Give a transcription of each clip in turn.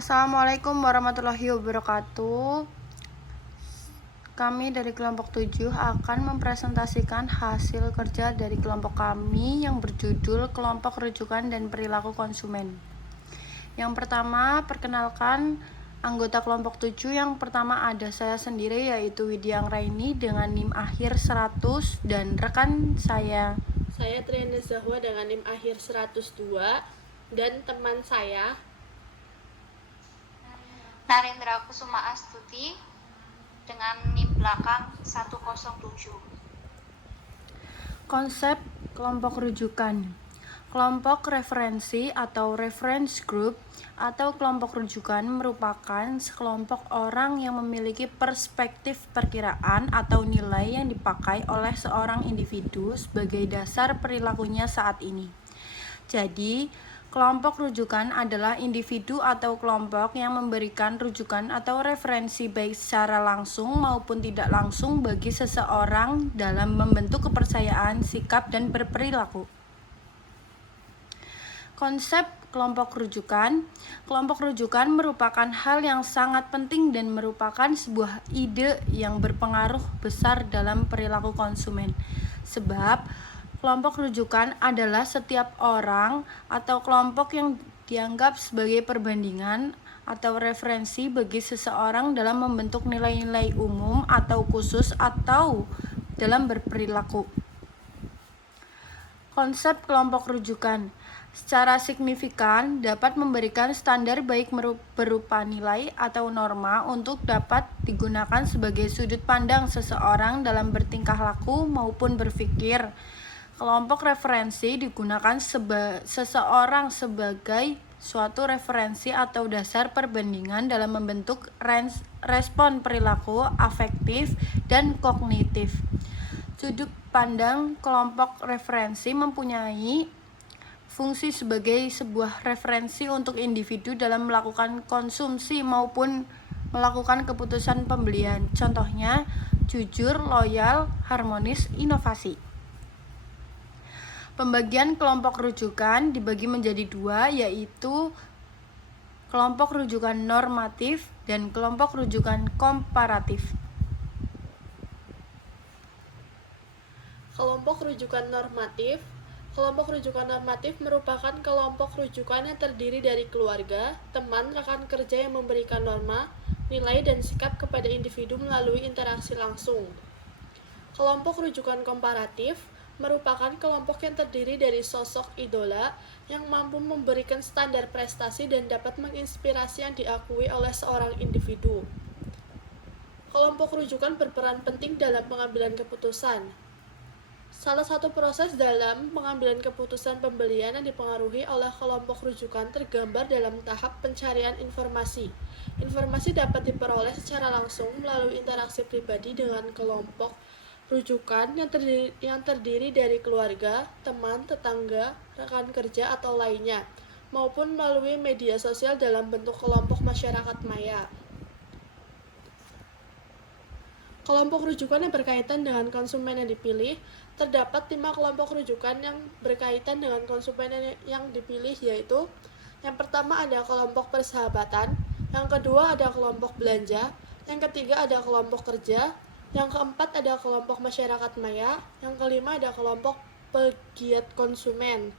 Assalamualaikum warahmatullahi wabarakatuh. Kami dari kelompok 7 akan mempresentasikan hasil kerja dari kelompok kami yang berjudul Kelompok Rujukan dan Perilaku Konsumen. Yang pertama, perkenalkan anggota kelompok 7. Yang pertama ada saya sendiri, yaitu Widiang Raini dengan NIM akhir 100, dan rekan saya Triana Zahwa dengan NIM akhir 102, dan teman saya Narendra Kusuma Astuti dengan NIM belakang 107. Konsep kelompok rujukan. Kelompok referensi atau reference group atau kelompok rujukan merupakan sekelompok orang yang memiliki perspektif perkiraan atau nilai yang dipakai oleh seorang individu sebagai dasar perilakunya saat ini. Jadi, kelompok rujukan adalah individu atau kelompok yang memberikan rujukan atau referensi baik secara langsung maupun tidak langsung bagi seseorang dalam membentuk kepercayaan, sikap, dan berperilaku. Konsep kelompok rujukan. Kelompok rujukan merupakan hal yang sangat penting dan merupakan sebuah ide yang berpengaruh besar dalam perilaku konsumen. Sebab kelompok rujukan adalah setiap orang atau kelompok yang dianggap sebagai perbandingan atau referensi bagi seseorang dalam membentuk nilai-nilai umum atau khusus atau dalam berperilaku. Konsep kelompok rujukan secara signifikan dapat memberikan standar baik berupa nilai atau norma untuk dapat digunakan sebagai sudut pandang seseorang dalam bertingkah laku maupun berpikir. Kelompok referensi digunakan seseorang sebagai suatu referensi atau dasar perbandingan dalam membentuk respon perilaku afektif dan kognitif. Sudut pandang kelompok referensi mempunyai fungsi sebagai sebuah referensi untuk individu dalam melakukan konsumsi maupun melakukan keputusan pembelian. Contohnya, jujur, loyal, harmonis, inovasi. Pembagian kelompok rujukan dibagi menjadi dua, yaitu kelompok rujukan normatif dan kelompok rujukan komparatif. kelompok rujukan normatif. Kelompok rujukan normatif merupakan kelompok rujukan yang terdiri dari keluarga, teman, rekan kerja yang memberikan norma, nilai, dan sikap kepada individu melalui interaksi langsung. Kelompok rujukan komparatif merupakan kelompok yang terdiri dari sosok idola yang mampu memberikan standar prestasi dan dapat menginspirasi yang diakui oleh seorang individu. Kelompok rujukan berperan penting dalam pengambilan keputusan. Salah satu proses dalam pengambilan keputusan pembelian yang dipengaruhi oleh kelompok rujukan tergambar dalam tahap pencarian informasi. Informasi dapat diperoleh secara langsung melalui interaksi pribadi dengan kelompok rujukan yang terdiri dari keluarga, teman, tetangga, rekan kerja, atau lainnya, maupun melalui media sosial dalam bentuk kelompok masyarakat maya. Kelompok rujukan yang berkaitan dengan konsumen yang dipilih. Terdapat 5 kelompok rujukan yang berkaitan dengan konsumen yang dipilih, yaitu yang pertama ada kelompok persahabatan, yang kedua ada kelompok belanja, yang ketiga ada kelompok kerja, yang keempat ada kelompok masyarakat maya, yang kelima ada kelompok pegiat konsumen.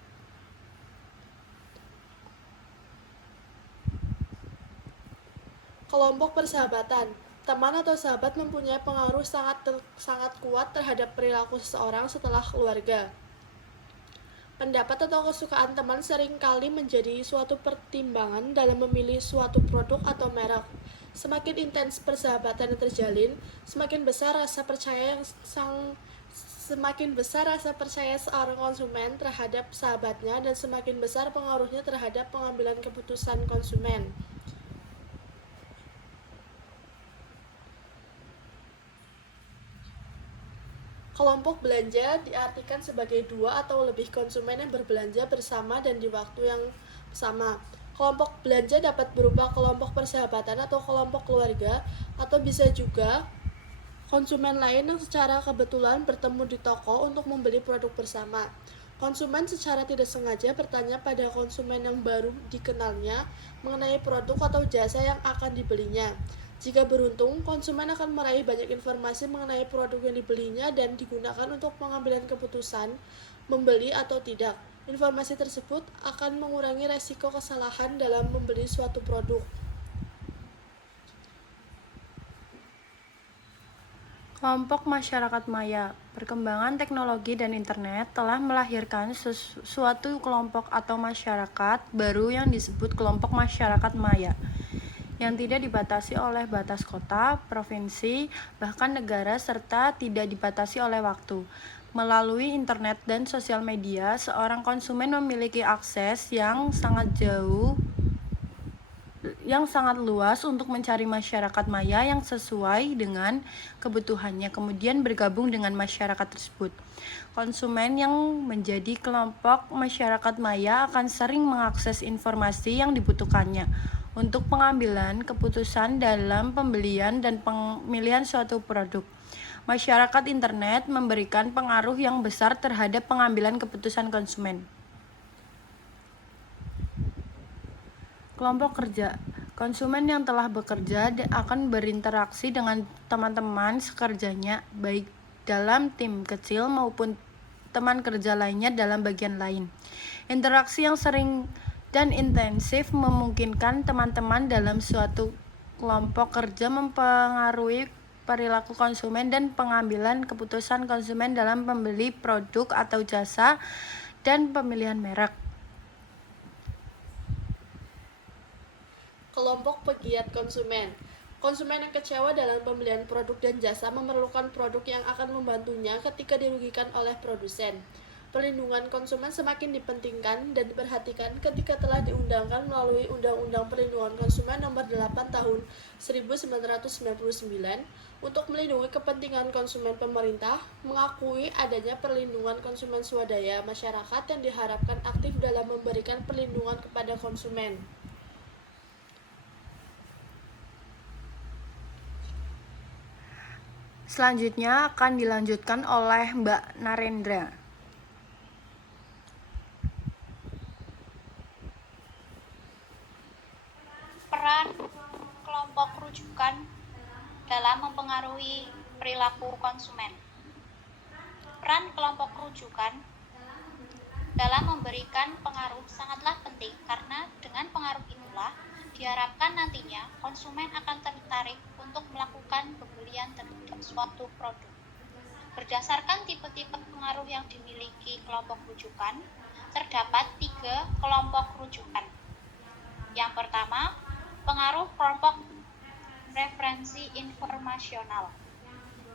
Kelompok persahabatan. Teman atau sahabat mempunyai pengaruh sangat kuat terhadap perilaku seseorang setelah keluarga. Pendapat atau kesukaan teman seringkali menjadi suatu pertimbangan dalam memilih suatu produk atau merek. Semakin intens persahabatan yang terjalin, semakin besar rasa percaya seorang konsumen terhadap sahabatnya, dan semakin besar pengaruhnya terhadap pengambilan keputusan konsumen. Kelompok belanja diartikan sebagai dua atau lebih konsumen yang berbelanja bersama dan di waktu yang sama. Kelompok belanja dapat berupa kelompok persahabatan atau kelompok keluarga, atau bisa juga konsumen lain yang secara kebetulan bertemu di toko untuk membeli produk bersama. Konsumen secara tidak sengaja bertanya pada konsumen yang baru dikenalnya mengenai produk atau jasa yang akan dibelinya. Jika beruntung, konsumen akan meraih banyak informasi mengenai produk yang dibelinya dan digunakan untuk pengambilan keputusan membeli atau tidak. Informasi tersebut akan mengurangi resiko kesalahan dalam membeli suatu produk. Kelompok masyarakat maya. Perkembangan teknologi dan internet telah melahirkan suatu kelompok atau masyarakat baru yang disebut kelompok masyarakat maya, yang tidak dibatasi oleh batas kota, provinsi, bahkan negara, serta tidak dibatasi oleh waktu. Melalui internet dan sosial media, seorang konsumen memiliki akses yang sangat luas untuk mencari masyarakat maya yang sesuai dengan kebutuhannya, kemudian bergabung dengan masyarakat tersebut. Konsumen yang menjadi kelompok masyarakat maya akan sering mengakses informasi yang dibutuhkannya untuk pengambilan keputusan dalam pembelian dan pemilihan suatu produk. Masyarakat internet memberikan pengaruh yang besar terhadap pengambilan keputusan konsumen. Kelompok kerja. Konsumen yang telah bekerja akan berinteraksi dengan teman-teman sekerjanya, baik dalam tim kecil maupun teman kerja lainnya dalam bagian lain. Interaksi yang sering dan intensif memungkinkan teman-teman dalam suatu kelompok kerja mempengaruhi perilaku konsumen dan pengambilan keputusan konsumen dalam membeli produk atau jasa dan pemilihan merek. Kelompok pegiat konsumen. Konsumen yang kecewa dalam pembelian produk dan jasa memerlukan produk yang akan membantunya ketika dirugikan oleh produsen. Perlindungan konsumen semakin dipentingkan dan diperhatikan ketika telah diundangkan melalui Undang-Undang Perlindungan Konsumen Nomor 8 Tahun 1999 untuk melindungi kepentingan konsumen. Pemerintah mengakui adanya perlindungan konsumen swadaya masyarakat yang diharapkan aktif dalam memberikan perlindungan kepada konsumen. Selanjutnya akan dilanjutkan oleh Mbak Narendra. Peran kelompok rujukan dalam mempengaruhi perilaku konsumen. Peran kelompok rujukan dalam memberikan pengaruh sangatlah penting karena dengan pengaruh itulah diharapkan nantinya konsumen akan tertarik untuk melakukan pembelian terhadap suatu produk. Berdasarkan tipe-tipe pengaruh yang dimiliki kelompok rujukan, terdapat 3 kelompok rujukan. Yang pertama, pengaruh kelompok referensi informasional.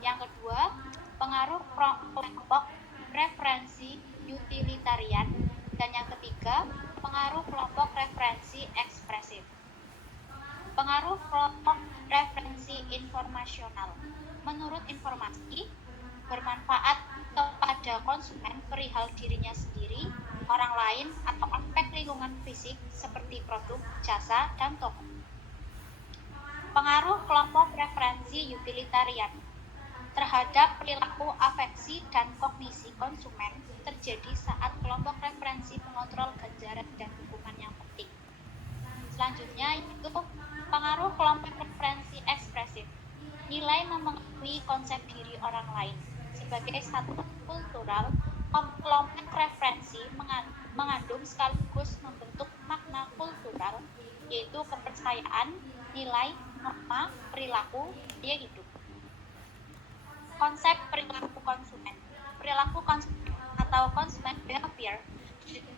Yang kedua, pengaruh kelompok referensi utilitarian. Dan yang ketiga, pengaruh kelompok referensi ekspresif. Pengaruh kelompok referensi informasional. Menurut informasi, bermanfaat kepada konsumen perihal dirinya sendiri, orang lain, atau aspek lingkungan fisik seperti produk, jasa, dan toko. Pengaruh kelompok referensi utilitarian terhadap perilaku afeksi dan kognisi konsumen terjadi saat kelompok referensi mengontrol ganjaran dan hukuman yang penting. Selanjutnya yaitu pengaruh kelompok referensi ekspresif. Nilai mempengaruhi konsep diri orang lain. Sebagai satu kultural, kelompok referensi mengandung sekaligus membentuk makna kultural, yaitu kepercayaan, nilai, norma, perilaku, gaya hidup. Konsep perilaku konsumen. Perilaku konsumen atau consumer behavior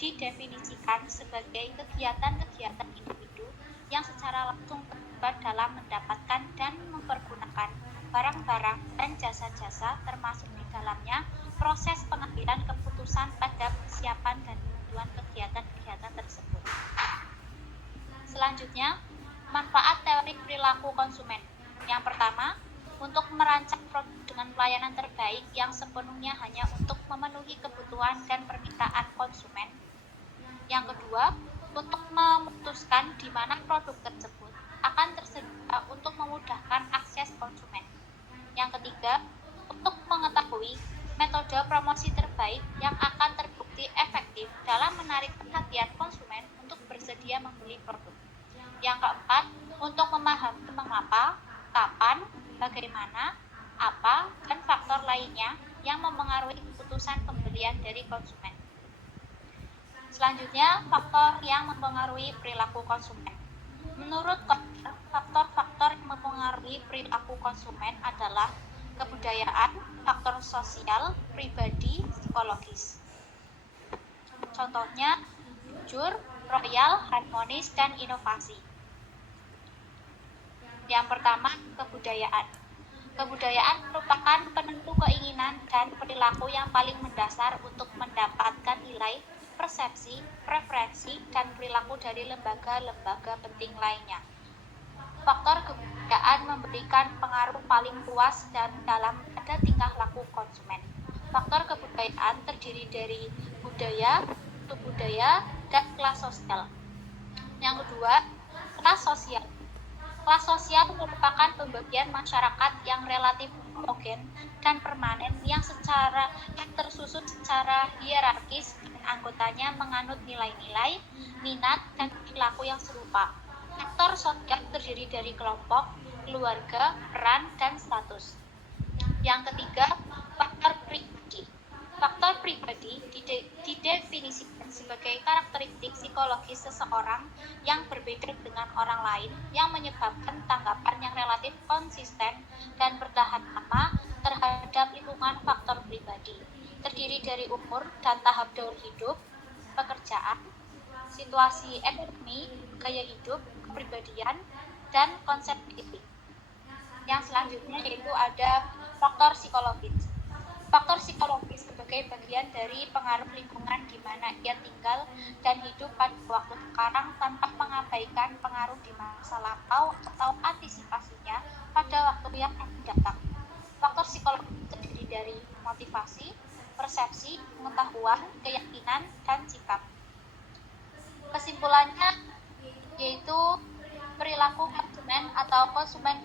didefinisikan sebagai kegiatan-kegiatan individu yang secara langsung terlibat dalam mendapatkan dan mempergunakan barang-barang dan jasa-jasa, termasuk di dalamnya proses pengambilan keputusan pada persiapan dan tujuan kegiatan-kegiatan tersebut. Selanjutnya, manfaat teori perilaku konsumen. Yang pertama, untuk merancang produk dengan pelayanan terbaik yang sepenuhnya hanya untuk memenuhi kebutuhan dan permintaan konsumen. Yang kedua, untuk memutuskan di mana produk tersebut akan tersedia untuk memudahkan akses konsumen. Yang ketiga, untuk mengetahui metode promosi terbaik yang akan terbukti efektif dalam menarik perhatian konsumen untuk bersedia membeli produk. Yang keempat, untuk memahami mengapa, kapan, bagaimana, apa, dan faktor lainnya yang mempengaruhi keputusan pembelian dari konsumen. Selanjutnya, faktor yang mempengaruhi perilaku konsumen. Menurut Kotter, faktor-faktor yang mempengaruhi perilaku konsumen adalah kebudayaan, faktor sosial, pribadi, psikologis. Contohnya, jujur, royal, harmonis, dan inovasi. Yang pertama, kebudayaan. Kebudayaan merupakan penentu keinginan dan perilaku yang paling mendasar untuk mendapatkan nilai, persepsi, preferensi, dan perilaku dari lembaga-lembaga penting lainnya. Faktor kebudayaan memberikan pengaruh paling luas dan dalam pada tingkah laku konsumen. Faktor kebudayaan terdiri dari budaya, suku budaya, dan kelas sosial. Yang kedua, kelas sosial. Kelas sosial merupakan pembagian masyarakat yang relatif homogen dan permanen yang tersusun secara hierarkis dan anggotanya menganut nilai-nilai, minat, dan perilaku yang serupa. Faktor sosial terdiri dari kelompok, keluarga, peran, dan status. Yang ketiga, faktor pribadi. Faktor pribadi didefinisikan sebagai karakteristik psikologis seseorang yang berbeda dengan orang lain yang menyebabkan tanggapan yang relatif konsisten dan bertahan lama terhadap lingkungan. Faktor pribadi terdiri dari umur dan tahap daur hidup, pekerjaan, situasi ekonomi, gaya hidup, kepribadian, dan konsep diri. Yang selanjutnya yaitu ada faktor psikologis. Faktor psikologis sebagai bagian dari pengaruh lingkungan di mana ia tinggal dan hidup pada waktu sekarang tanpa mengabaikan pengaruh di masa lampau atau antisipasinya pada waktu yang akan datang. Faktor psikologis terdiri dari motivasi, persepsi, pengetahuan, keyakinan, dan sikap. Kesimpulannya yaitu perilaku konsumen atau consumer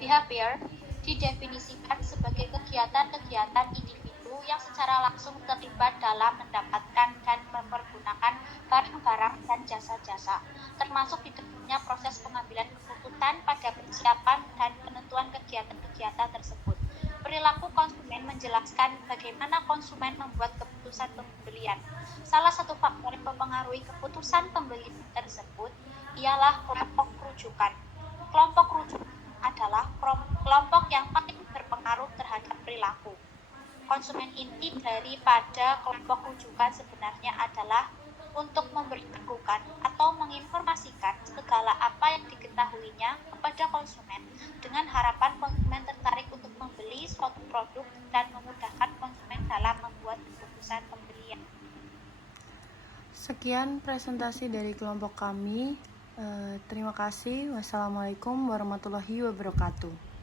behavior didefinisikan sebagai kegiatan-kegiatan individu yang secara langsung terlibat dalam mendapatkan dan mempergunakan barang-barang dan jasa-jasa, termasuk di dalamnya proses pengambilan keputusan pada persiapan dan penentuan kegiatan-kegiatan tersebut. Perilaku konsumen menjelaskan bagaimana konsumen membuat keputusan pembelian. Salah satu faktor yang mempengaruhi keputusan pembelian tersebut ialah kelompok rujukan. Kelompok rujukan adalah kelompok yang paling berpengaruh terhadap perilaku. Konsumen inti daripada kelompok rujukan sebenarnya adalah untuk memberitahukan atau menginformasikan segala apa yang diketahuinya kepada konsumen dengan harapan konsumen tertarik untuk membeli suatu produk dan memudahkan konsumen dalam membuat keputusan pembelian. Sekian presentasi dari kelompok kami. Terima kasih. Wassalamualaikum warahmatullahi wabarakatuh.